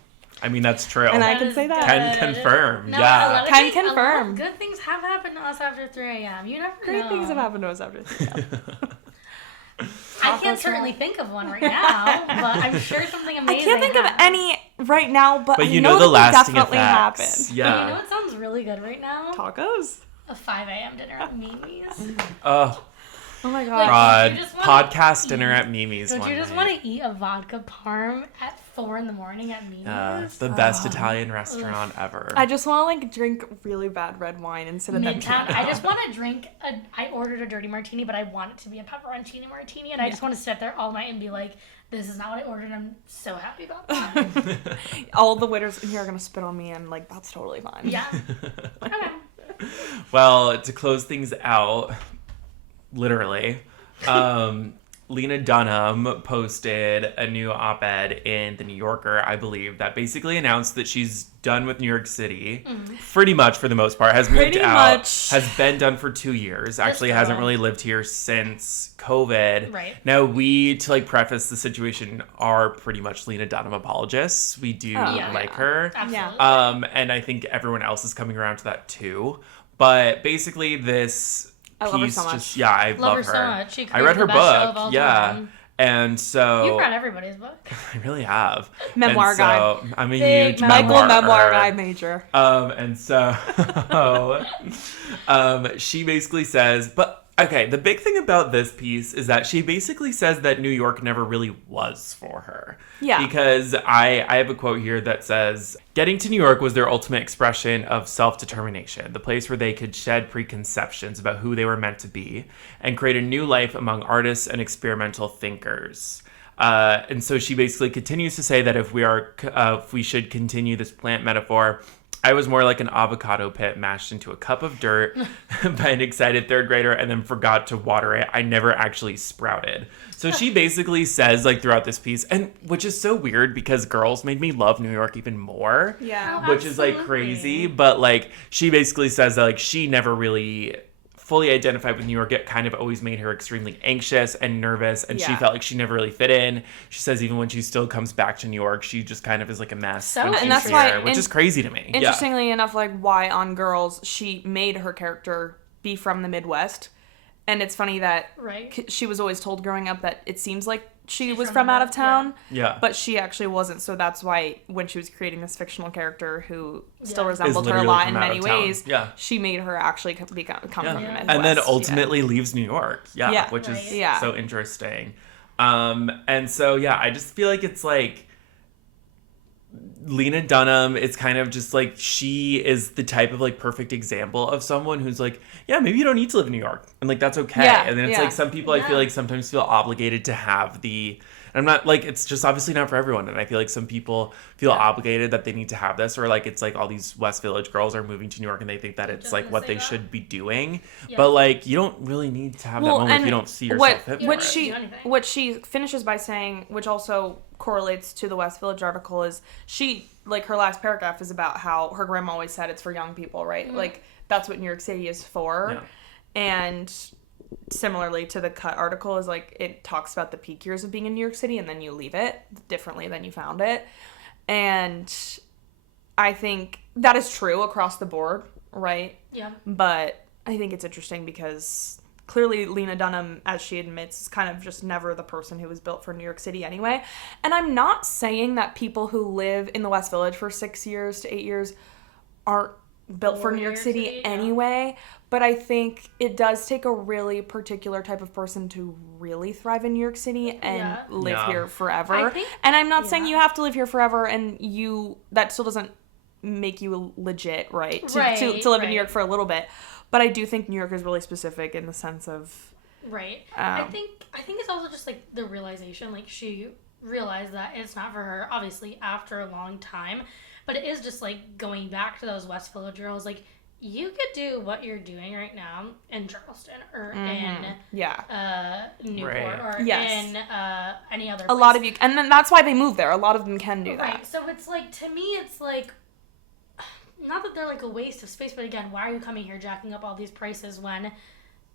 I mean, that's true. And I can say that. Can confirm. No, yeah. Can confirm. A lot of good things have happened to us after 3 a.m. You never know. Great things have happened to us after 3 a.m. I can't certainly think of one right now, but I'm sure something amazing I can't think of any right now, but you I know the lasting definitely effects. Happened. Yeah. You know what sounds really good right now? Tacos? A 5 a.m. dinner at Mimi's. Oh my god. Podcast dinner at Mimi's. Don't you just want to eat a vodka parm at 4 in the morning at Mimi's? The best Italian restaurant ever. I just want to like drink really bad red wine instead of Midtown. I just want to drink I ordered a dirty martini, but I want it to be a pepperoncini martini, and I just want to sit there all night and be like, this is not what I ordered. I'm so happy about that. All the waiters in here are going to spit on me, and like, that's totally fine. Yeah. Okay. Well, to close things out, literally, Lena Dunham posted a new op-ed in The New Yorker, I believe, that basically announced that she's done with New York City. Pretty much, for the most part. Has moved out. Has been done for 2 years. Actually hasn't really lived here since COVID. Right. Now, we, to like preface the situation, are pretty much Lena Dunham apologists. We do like her. Absolutely. And I think everyone else is coming around to that too. But basically this... I love her so much. I love her so much. I read her book. Time. And so you've read everybody's book. I really have. Memoir guy. So I'm a huge Michael memoir guy major. And so she basically says, but okay, the big thing about this piece is that she basically says that New York never really was for her. Yeah. Because I have a quote here that says, getting to New York was their ultimate expression of self-determination, the place where they could shed preconceptions about who they were meant to be and create a new life among artists and experimental thinkers. And so she basically continues to say that if we should continue this plant metaphor, I was more like an avocado pit mashed into a cup of dirt by an excited third grader and then forgot to water it. I never actually sprouted. So she basically says, like, throughout this piece, and which is so weird because Girls made me love New York even more. Yeah. Which is, like, crazy. But, like, she basically says that, like, she never really fully identified with New York. It kind of always made her extremely anxious and nervous, and she felt like she never really fit in. She says even when she still comes back to New York, she just kind of is like a mess. And that's why, which is crazy to me. Interestingly enough, like why on Girls she made her character be from the Midwest, and it's funny that she was always told growing up that it seems like she was from out of town, but she actually wasn't. So that's why when she was creating this fictional character who still resembled her a lot in many ways, she made her actually come from the Midwest. And then ultimately leaves New York, which is so interesting. And so, I just feel like it's like Lena Dunham is kind of just like, she is the type of like perfect example of someone who's like, maybe you don't need to live in New York, and like that's okay. And then it's like some people I feel like sometimes feel obligated to have the, and I'm not like, it's just obviously not for everyone, and I feel like some people feel obligated that they need to have this, or like it's like all these West Village girls are moving to New York and they think that it's like what they should be doing, but like you don't really need to have that moment if you don't see yourself fit for it. What she finishes by saying, which also correlates to the West Village article, is she, like, her last paragraph is about how her grandma always said it's for young people, right? Mm-hmm. Like, that's what New York City is for. And similarly to the Cut article is, like, it talks about the peak years of being in New York City and then you leave it differently than you found it. And I think that is true across the board, right? Yeah. But I think it's interesting because clearly Lena Dunham, as she admits, is kind of just never the person who was built for New York City anyway. And I'm not saying that people who live in the West Village for 6 years to 8 years aren't built for New York City anyway, but I think it does take a really particular type of person to really thrive in New York City and live here forever. And I'm not saying you have to live here forever, and that still doesn't make you legit, right? To live in New York for a little bit. But I do think New York is really specific in the sense of... Right. I think it's also just, like, the realization, like, she realized that it's not for her, obviously, after a long time. But it is just, like, going back to those West Village girls, like, you could do what you're doing right now in Charleston or in Newport or in any other place. A lot of you... And then that's why they move there. A lot of them can do that. Right. So it's, like, to me, it's, like... Not that they're, like, a waste of space, but again, why are you coming here jacking up all these prices when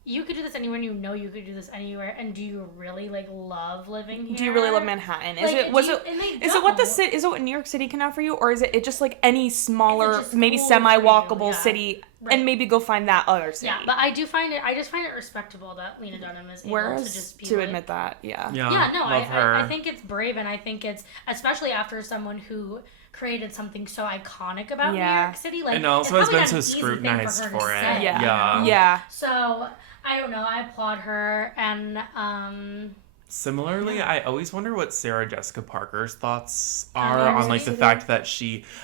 you could do this anywhere and you know you could do this anywhere? And do you really, like, love living here? Do you really love Manhattan? Is it what New York City can offer you, or is it just like any smaller, maybe semi-walkable city, and maybe go find that other city? Yeah, but I just find it respectable that Lena Dunham is able to just be to admit that. I think it's brave, and I think it's, especially after someone who created something so iconic about New York City, like, and also has been so scrutinized for it. Yeah. So I don't know. I applaud her, and similarly, I always wonder what Sarah Jessica Parker's thoughts are on, like, the fact that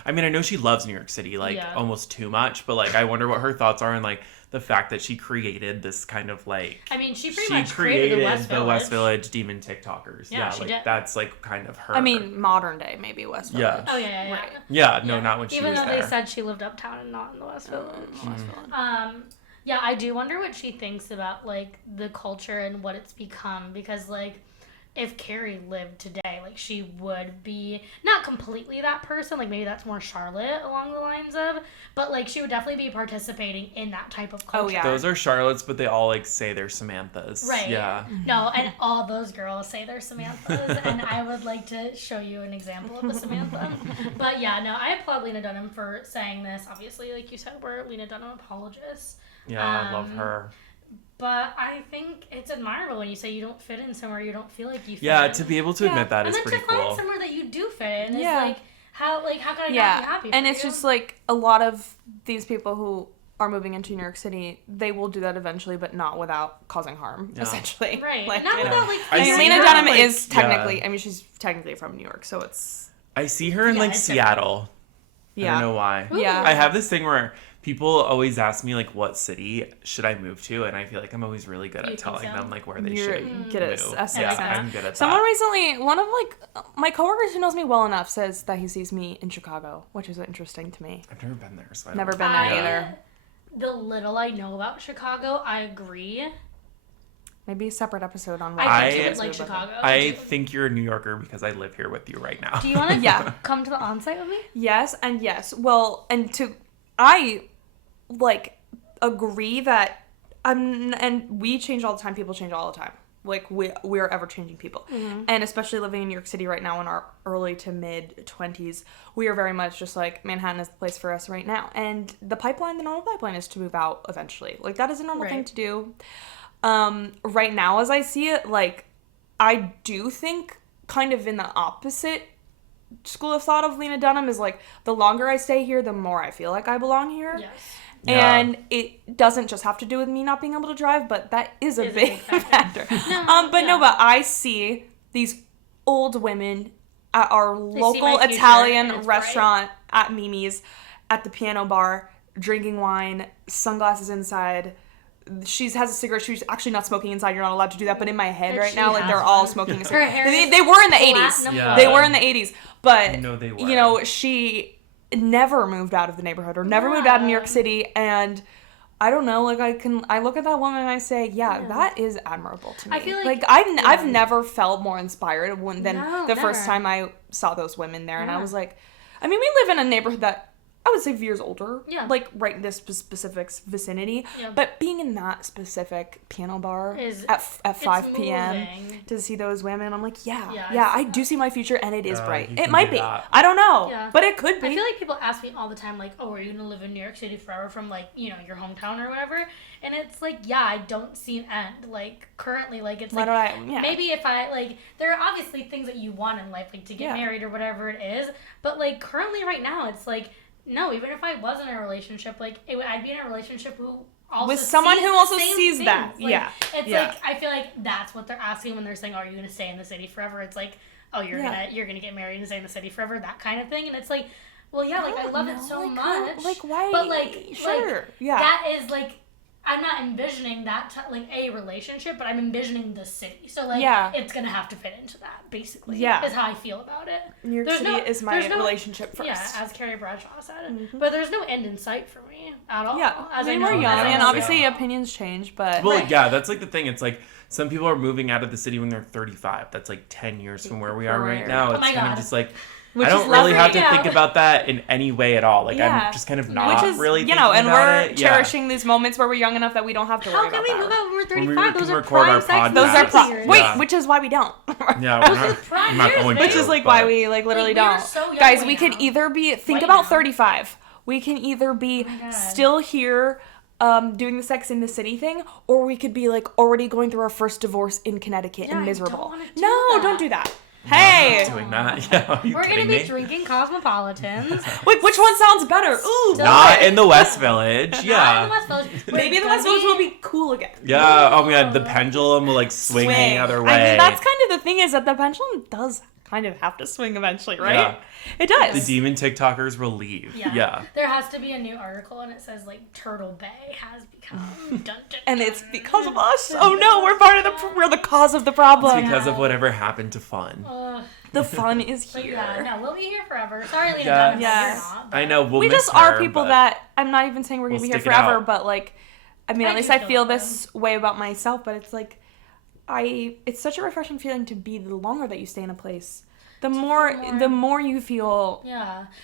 I know she loves New York City, like, almost too much, but, like, I wonder what her thoughts are on, like, the fact that she created this kind of, like... I mean, she pretty much created the West Village demon TikTokers. Yeah, she did. That's, like, kind of her. I mean, modern day, maybe West Village. Yeah. Oh, yeah. Right. Yeah, no, not when she was there. Even though they said she lived uptown and not in the West Village. Yeah, I do wonder what she thinks about, like, the culture and what it's become, because, like, if Carrie lived today, like, she would be not completely that person, like, maybe that's more Charlotte along the lines of, but, like, she would definitely be participating in that type of culture. Oh, yeah. Those are Charlottes, but they all, like, say they're Samanthas. Right. Yeah. No, and all those girls say they're Samanthas, and I would like to show you an example of a Samantha. But, yeah, no, I applaud Lena Dunham for saying this. Obviously, like you said, we're Lena Dunham apologists. Yeah, I love her. But I think it's admirable when you say you don't fit in somewhere you don't feel like you fit in. Yeah, to be able to admit that is pretty cool. And then to find somewhere that you do fit in is like, how can I not be happy for and you? it's just like a lot of these people who are moving into New York City, they will do that eventually, but not without causing harm, essentially. Right. Like, not without, like, Lena Dunham is technically, I mean, she's technically from New York, so it's... I see her in, like, Seattle. Yeah. I don't know why. Ooh. Yeah. I have this thing where people always ask me, like, what city should I move to? And I feel like I'm always really good at telling them, like, where they should get it. move. I'm good at Someone that. recently, one of, like, my coworkers who knows me well enough says that he sees me in Chicago, which is interesting to me. I've never been there, so I Never don't been know. there either. The little I know about Chicago, I agree. Maybe a separate episode on I why. think you would like Chicago. I think you're a New Yorker because I live here with you right now. Do you want to come to the on-site with me? Yes, and yes. Well, I, like, agree that, and we change all the time, people change all the time. Like, we're ever-changing people. Mm-hmm. And especially living in New York City right now in our early to mid-20s, we are very much just like, Manhattan is the place for us right now. And the normal pipeline is to move out eventually. Like, that is a normal thing to do. Right now, as I see it, like, I do think kind of in the opposite school of thought of Lena Dunham is, like, the longer I stay here, the more I feel like I belong here. Yes. Yeah. And it doesn't just have to do with me not being able to drive, but that is a big factor. But I see these old women at our local Italian restaurant at Mimi's, at the piano bar, drinking wine, sunglasses inside. She has a cigarette. She's actually not smoking inside. You're not allowed to do that. But in my head right now, like, they're all smoking a cigarette. They were in the 80s. Yeah. They were in the 80s. But, No, they were. you know, she never moved out of the neighborhood or never moved out of New York City. And I don't know, like, I look at that woman and I say, that is admirable to me. I feel like I've never felt more inspired than the first never. time I saw those women there. And I was like, I mean, we live in a neighborhood that I would say years older, like right in this specific vicinity. Yeah. But being in that specific piano bar at 5 p.m. to see those women, I'm like, I do see my future, and it is bright. It might be. I don't know, but it could be. I feel like people ask me all the time, like, oh, are you going to live in New York City forever from, like, you know, your hometown or whatever? And it's like, I don't see an end. Like, currently, like, it's like, maybe if I, like, there are obviously things that you want in life, like, to get married or whatever it is. But, like, currently right now, it's like, no, even if I was in a relationship, like, I'd be in a relationship who also with someone who also sees things. that. Like, it's like, I feel like that's what they're asking when they're saying, oh, are you going to stay in the city forever? It's like, oh, you're gonna get married and stay in the city forever, that kind of thing. And it's like, well, like, I love it so much. Like, why? But, like, sure. That is, like, I'm not envisioning that, like, a relationship, but I'm envisioning the city. So, like, it's going to have to fit into that, basically. Yeah. Is how I feel about it. New York City is my relationship first. Yeah, as Carrie Bradshaw said. Mm-hmm. But there's no end in sight for me at all. Yeah. As we're young, and obviously opinions change, but... Well, that's, like, the thing. It's, like, some people are moving out of the city when they're 35. That's, like, 10 years from where we are right now. It's kind of just, like... I don't really have to think about that in any way at all. Like, I'm just kind of not really thinking about it. And we're cherishing these moments where we're young enough that we don't have to worry about that. How can we move out when we're 35? Those are record our prime podcast. Those are prime. Wait, which is why we don't. I'm not going to. Which is, like, why we, like, literally don't. So Guys, we could either be... Think about 35. We can either be still here... doing the Sex in the City thing, or we could be, like, already going through our first divorce in Connecticut and miserable. Don't do that. Hey! Doing that. Yeah, we're gonna be drinking Cosmopolitans. Wait, which one sounds better? Ooh, not in the West Village. Yeah. Not in the West Village. Maybe the West Village will be cool again. Yeah. Oh my God, the pendulum will, like, swing the other way. I mean, that's kind of the thing, is that the pendulum does kind of have to swing eventually, right? Yeah. It does. The demon TikTokers will leave. Yeah. There has to be a new article, and it says, like, Turtle Bay has become and it's because of us. Oh no, we're the cause of the problem. It's because of whatever happened to fun. The fun is here. No, we'll be here forever. Sorry, Lena Dunham, you're not. I know. We just are people that, I'm not even saying we're gonna be here forever, but, like, I mean, at least I feel this way about myself, but it's like, it's such a refreshing feeling to be the longer that you stay in a place. The more you feel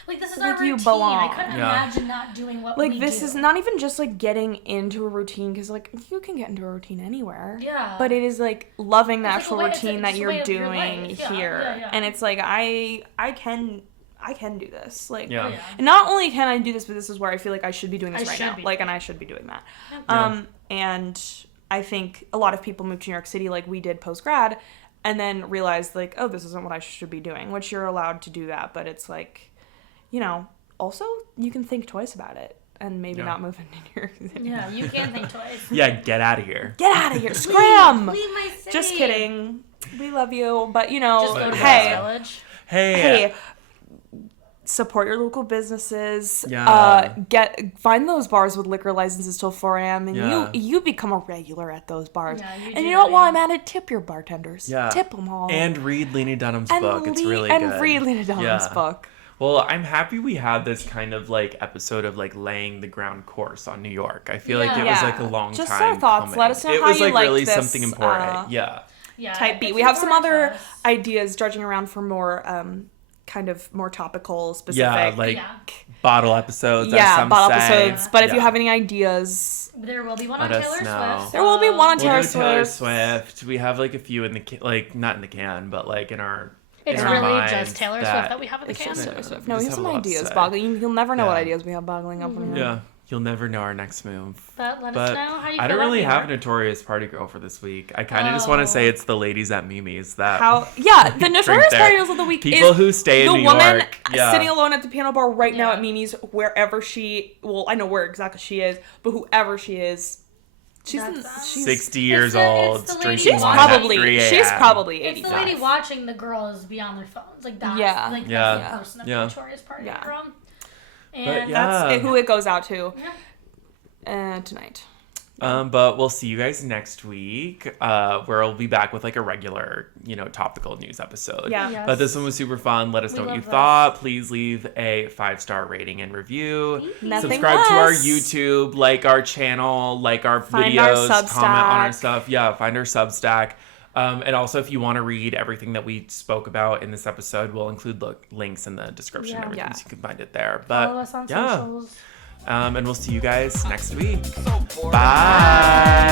like this is like our routine. You belong. I couldn't imagine not doing what we do. Like this is not even just like getting into a routine, because like you can get into a routine anywhere. Yeah. But it is like loving the actual routine that you're doing here, and it's like I can do this. Like, and not only can I do this, but this is where I feel like I should be doing this right now. Like, and I should be doing that. And I think a lot of people move to New York City like we did post grad, and then realize like, oh, this isn't what I should be doing, which you're allowed to do that. But it's like, also you can think twice about it and maybe not move into New York City. Yeah, you can think twice. Get out of here. Get out of here. Scram. Leave my city. Just kidding. We love you. But, just go to Village. Hey. Support your local businesses. Yeah. Find those bars with liquor licenses till 4 a.m. and you become a regular at those bars. Yeah, and you know what? While I'm at it, tip your bartenders. Yeah. Tip them all. And read Lena Dunham's book. It's really good. And read Lena Dunham's book. Well, I'm happy we had this kind of like episode of like laying the ground course on New York. I feel like it was like a long Just time. Our thoughts. Coming. Let us know it how was you like like really this, something important. Type B. We have some other ideas dredging around for more kind of more topical, specific. Bottle episodes. Bottle episodes. But if you have any ideas, there will be one on Taylor Swift. There will be one on Taylor Swift. We have like a few in the not in the can, but like in our. It's really just Taylor Swift that we have in the can. Taylor Swift. No, we have some ideas boggling. You'll never know what ideas we have boggling up in here. Yeah. You'll never know our next move. But let us know how you feel. I don't really have a notorious party girl for this week. I kind of just want to say it's the ladies at Mimi's that. The notorious party girls of the week. People who stay in New York. The woman sitting alone at the piano bar right now at Mimi's, wherever I know where exactly she is, but whoever she is. She's 60 years old, drinking wine at 3 a.m. She's probably 85. It's the lady watching the girls be on their phones. Like that's the person of the notorious party girl. And that's who it goes out to tonight. But we'll see you guys next week, where we'll be back with like a regular, topical news episode. Yeah. Yes. But this one was super fun. Let us know what you thought. Please leave a 5-star rating and review. Subscribe to our YouTube, like our channel, like our videos, comment on our stuff. Yeah, find our Substack. And also, if you want to read everything that we spoke about in this episode, we'll include links in the description and everything, so you can find it there. But follow us on socials. And we'll see you guys next week. Bye.